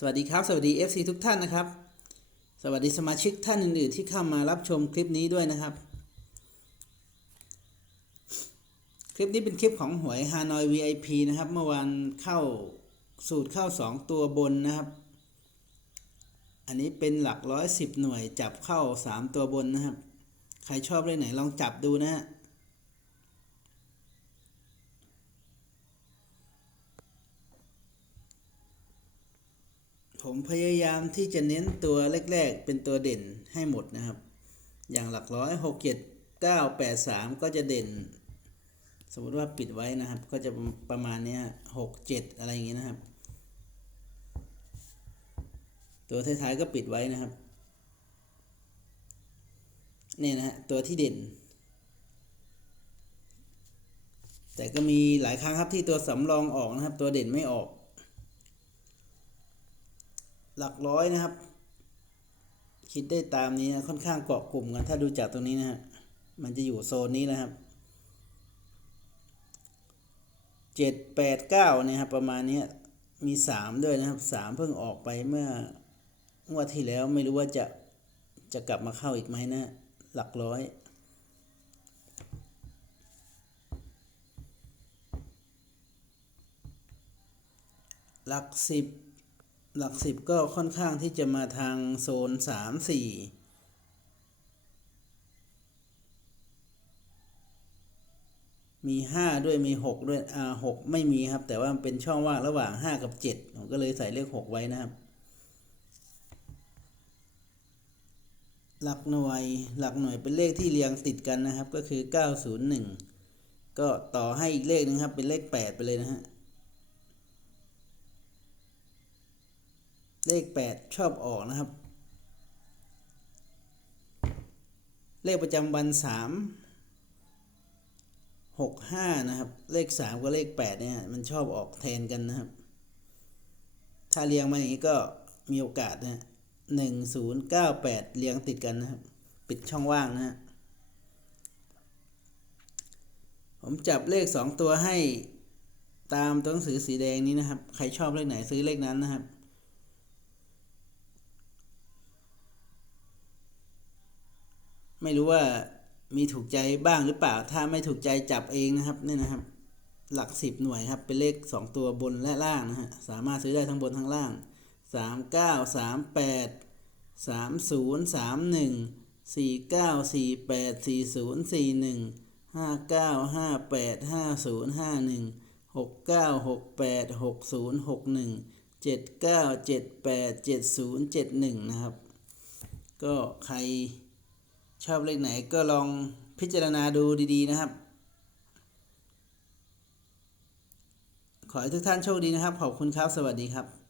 สวัสดีครับ สวัสดี FC ทุกท่านนะครับ สวัสดีสมาชิกท่านอื่น ๆ ที่เข้ามารับชมคลิปนี้ด้วยนะครับ คลิปนี้เป็นคลิปของหวยฮานอย VIP นะครับ เมื่อวานเข้าสูตรเข้า 2 ตัวบนนะครับ อันนี้เป็นหลักร้อยสิบหน่วยจับเข้า 3 ตัวบนนะครับ ใครชอบเลขไหนลองจับดูนะฮะ ผมพยายามที่จะเน้นตัวแรก ๆ เป็นตัวเด่นให้หมดนะครับ อย่างหลักร้อยหกเจ็ดเก้าแปดสามก็จะเด่น สมมติว่าปิดไว้นะครับ ก็จะประมาณนี้หกเจ็ดอะไรอย่างเงี้ยนะครับ ตัวท้ายๆก็ปิดไว้นะครับนี่นะฮะตัวที่เด่น แต่ก็มีหลายครั้งครับที่ตัวสำรองออกนะครับ ตัวเด่นไม่ออก หลักร้อยนะครับ คิดได้ตามนี้นะค่อนข้างเกาะกลุ่มกัน ถ้าดูจากตรงนี้นะฮะมันจะอยู่โซนนี้นะครับเจ็ดแปดเก้าเนี่ยครับประมาณนี้มีสามด้วยนะครับสามเพิ่งออกไปเมื่องวดที่แล้วไม่รู้ว่าจะจะกลับมาเข้าอีกไหมนะ หลักร้อยหลักสิบ หลักสิบก็ค่อนข้างที่จะมาทางโซนสามสี่มีห้าด้วยมีหกด้วยอ่าหกไม่มีครับ แต่ว่าเป็นช่องว่างระหว่างห้ากับเจ็ดผมก็เลยใส่เลขหกไว้นะครับ หลักหน่วย หลักหน่วยเป็นเลขที่เรียงติดกันนะครับ ก็คือเก้าศูนย์หนึ่งก็ต่อให้อีกเลขหนึงครับ เป็นเลขแปดไปเลยนะฮะ เลขแปดชอบออกนะครับ เลขประจำวันสามหกห้านะครับ เลขสามกับเลขแปดเนี่ยมันชอบออกแทนกันนะครับ ถ้าเรียงมาอย่างนี้ก็มีโอกาสนะหนึ่งศูนย์เก้าแปดเรียงติดกันนะครับ ปิดช่องว่างนะฮะผมจับเลขสองตัวให้ตามตัวหนังสือสีแดงนี้นะครับ ใครชอบเลขไหนซื้อเลขนั้นนะครับ ไม่รู้ว่ามีถูกใจบ้างหรือเปล่า ถ้าไม่ถูกใจจับเองนะครับนี่นะครับ หลักสิบหน่วยครับ เป็นเลขสองตัวบนและล่างนะฮะ สามารถซื้อได้ทั้งบนทั้งล่างสามเก้าสามแปดสามศูนย์สามหนึ่งสี่เก้าสี่แปดสี่ศูนย์สี่หนึ่งห้าเก้าห้าแปดห้าศูนย์ห้าหนึ่งหกเก้าหกแปดหกศูนย์หกหนึ่งเจ็ดเก้าเจ็ดแปดเจ็ดศูนย์เจ็ดหนึ่งนะครับ ก็ใคร ชอบเลขไหนก็ลองพิจารณาดูดีๆนะครับ ขอให้ทุกท่านโชคดีนะครับ ขอบคุณครับ สวัสดีครับ